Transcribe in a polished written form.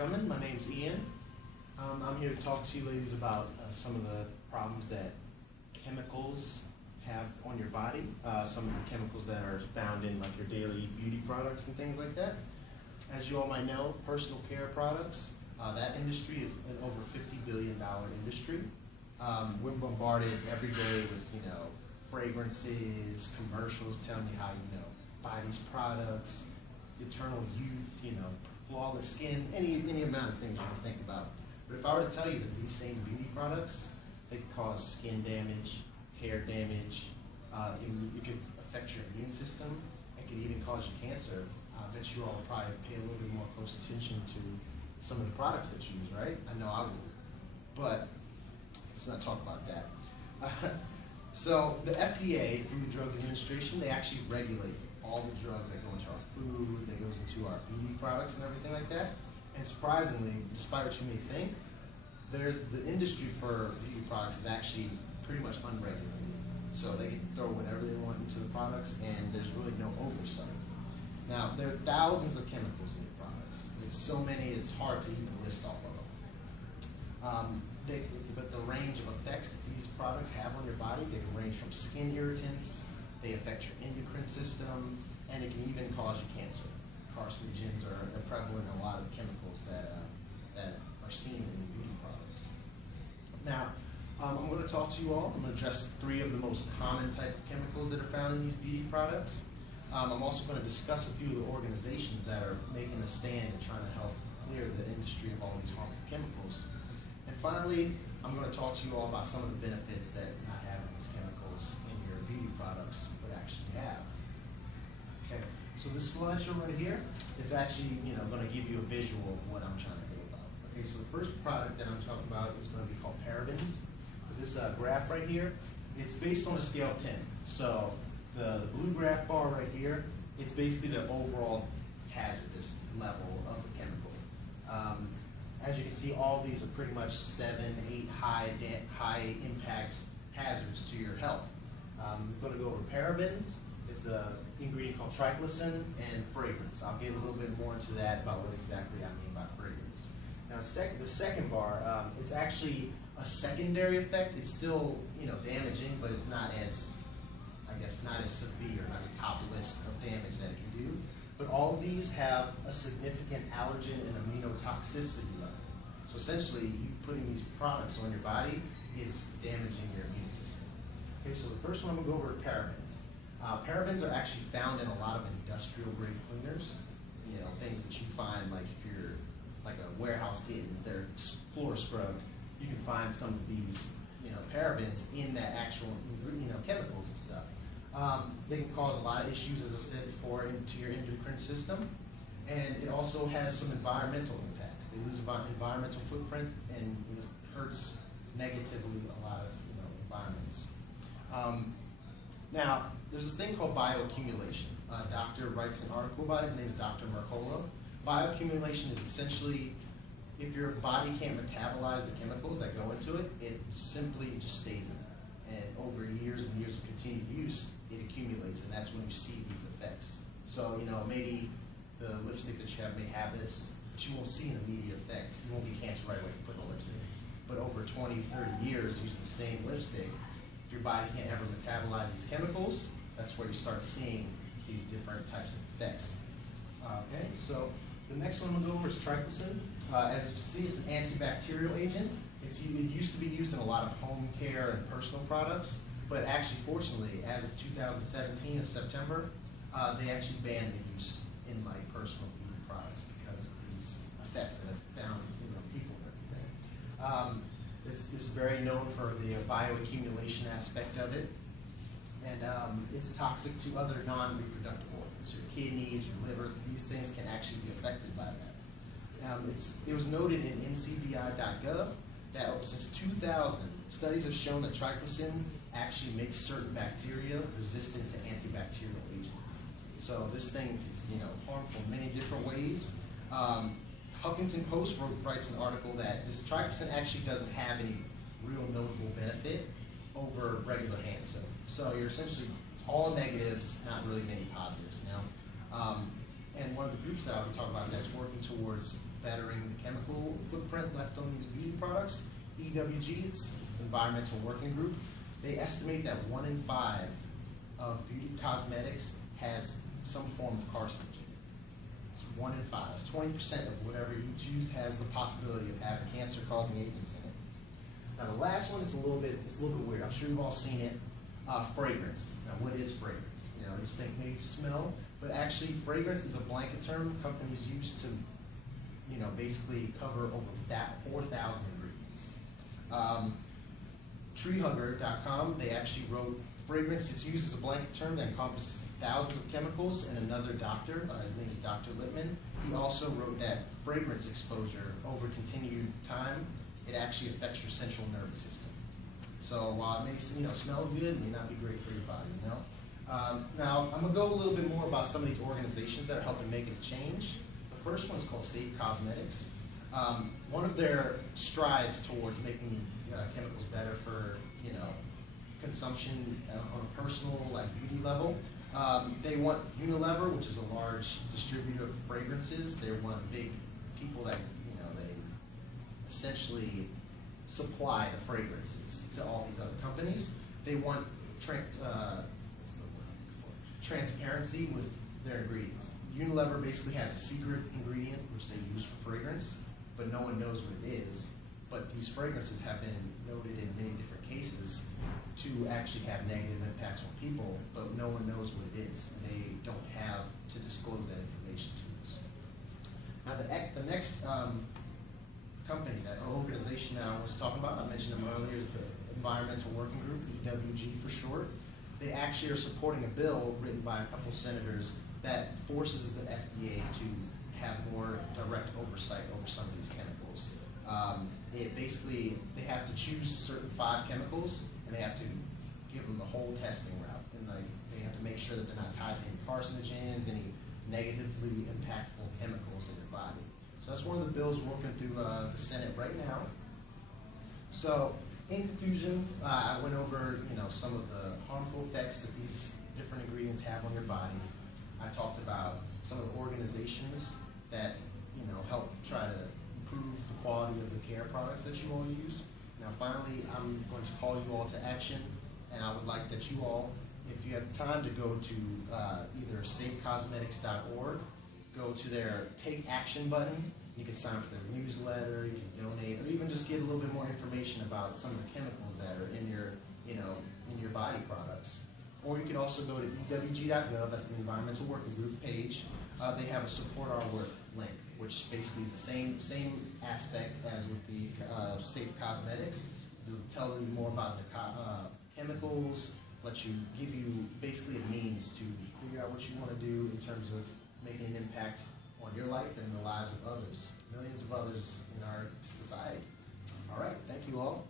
Drummond. My name's Ian. I'm here to talk to you ladies about some of the problems that chemicals have on your body, some of the chemicals that are found in like your daily beauty products and things like that. As you all might know, personal care products, that industry is an over $50 billion industry. We're bombarded every day with, fragrances, commercials telling you how, buy these products, eternal youth, flawless skin, any amount of things you can think about. But if I were to tell you that these same beauty products, they could cause skin damage, hair damage, it could affect your immune system, it could even cause you cancer. I bet you all probably pay a little bit more close attention to some of the products that you use, right? I know I would. But let's not talk about that. So the FDA, Food and Drug Administration, they actually regulate all the drugs that go into our food, that goes into our beauty products and everything like that. And surprisingly, despite what you may think, the industry for beauty products is actually pretty much unregulated. So they can throw whatever they want into the products, and there's really no oversight. Now, there are thousands of chemicals in your products. It's so many, it's hard to even list all of them. But the range of effects that these products have on your body, they can range from skin irritants, they affect your endocrine system, and it can even cause you cancer. Carcinogens are prevalent in a lot of chemicals that are seen in beauty products. Now, I'm going to talk to you all. I'm going to address 3 of the most common type of chemicals that are found in these beauty products. I'm also going to discuss a few of the organizations that are making a stand and trying to help clear the industry of all these harmful chemicals. And finally, I'm going to talk to you all about some of the benefits that not having these chemicals in your beauty products would actually have. Okay, so this slideshow right here, it's actually going to give you a visual of what I'm trying to do about. Okay, so the first product that I'm talking about is going to be called parabens. This graph right here, it's based on a scale of 10. So the blue graph bar right here, it's basically the overall hazardous level of the chemical. As you can see, all of these are pretty much 7, 8 high impact hazards to your health. I'm going to go over parabens. It's an ingredient called triclosan and fragrance. I'll get a little bit more into that about what exactly I mean by fragrance. Now, the second bar, it's actually a secondary effect. It's still damaging, but it's not as, not as severe, not the top list of damage that it can do. But all of these have a significant allergen and aminotoxicity level. So essentially, you putting these products on your body is damaging your immune system. Okay, so the first one I'm going to go over are parabens. Parabens are actually found in a lot of industrial grade cleaners. Things that you find like if you're like a warehouse getting their floor scrubbed, you can find some of these parabens in that actual chemicals and stuff. They can cause a lot of issues, as I said before, into your endocrine system, and it also has some environmental impacts. They lose environmental footprint, and it hurts negatively a lot of environments. Now, there's this thing called bioaccumulation. A doctor writes an article about it. His name is Dr. Mercola. Bioaccumulation is essentially if your body can't metabolize the chemicals that go into it, it simply just stays in there. And over years and years of continued use, it accumulates, and that's when you see these effects. So, maybe the lipstick that you have may have this, but you won't see an immediate effect. You won't get cancer right away from putting a lipstick. But over 20, 30 years using the same lipstick, if your body can't ever metabolize these chemicals, that's where you start seeing these different types of effects. Okay, so the next one I'm going to go over is triclosan. As you can see, it's an antibacterial agent. It used to be used in a lot of home care and personal products, but actually, fortunately, as of 2017 of September, they actually banned the use in like personal beauty products because of these effects that have found in people and everything. It's very known for the bioaccumulation aspect of it, and it's toxic to other non-reproductive organs. Your kidneys, your liver, these things can actually be affected by that. It was noted in ncbi.gov that since 2000, studies have shown that triclosan actually makes certain bacteria resistant to antibacterial agents. So this thing is harmful in many different ways. Huffington Post writes an article that this triclosan actually doesn't have any real notable benefit over regular hand soap. So you're essentially, it's all negatives, not really many positives. And one of the groups that I'll be talking about that's working towards bettering the chemical footprint left on these beauty products. EWG, it's Environmental Working Group, they estimate that 1 in 5 of beauty cosmetics has some form of carcinogen. It's 1 in 5. It's 20% of whatever you choose has the possibility of having cancer-causing agents in it. Now the last one is a little bit weird. I'm sure you've all seen it. Fragrance. Now what is fragrance? You know, you just think maybe smell, but actually fragrance is a blanket term companies use to, you know, basically cover over 4,000 ingredients. Treehugger.com, they actually wrote fragrance. It's used as a blanket term that encompasses thousands of chemicals, and another doctor, his name is Dr. Lippman, he also wrote that fragrance exposure over continued time, it actually affects your central nervous system. So while it makes, you know, smells good, it may not be great for your body, you know. Now, I'm going to go a little bit more about some of these organizations that are helping make a change. The first one is called Safe Cosmetics. One of their strides towards making chemicals better for, you know, consumption on a personal, like, beauty level, they want Unilever, which is a large distributor of fragrances. They're one of the big people that, you know, they essentially supply the fragrances to all these other companies. They want transparency with their ingredients. Unilever basically has a secret ingredient which they use for fragrance, but no one knows what it is. But these fragrances have been noted in many different cases to actually have negative impacts on people, but no one knows what it is, and they don't have to disclose that information to us. Now the next company, that organization that I was talking about, I mentioned them earlier, is the Environmental Working Group, EWG for short. They actually are supporting a bill written by a couple senators that forces the FDA to have more direct oversight over some of these chemicals. They have to choose certain 5 chemicals, and they have to give them the whole testing route. And they have to make sure that they're not tied to any carcinogens, any negatively impactful chemicals in your body. So that's one of the bills working through the Senate right now. So in conclusion, I went over, you know, some of the harmful effects that these different ingredients have on your body. I talked about some of the organizations that, you know, help try to improve the quality of the care products that you all use. Now finally, I'm going to call you all to action, and I would like that you all, if you have the time, to go to either safecosmetics.org, go to their Take Action button. You can sign up for their newsletter, you can donate, or even just get a little bit more information about some of the chemicals that are in your, you know, in your body products. Or you can also go to ewg.gov, that's the Environmental Working Group page. They have a Support Our Work link, which basically is the same aspect as with the Safe Cosmetics. It'll tell you more about the chemicals, give you basically a means to figure out what you want to do in terms of making an impact on your life and the lives of others, millions of others in our society. All right, thank you all.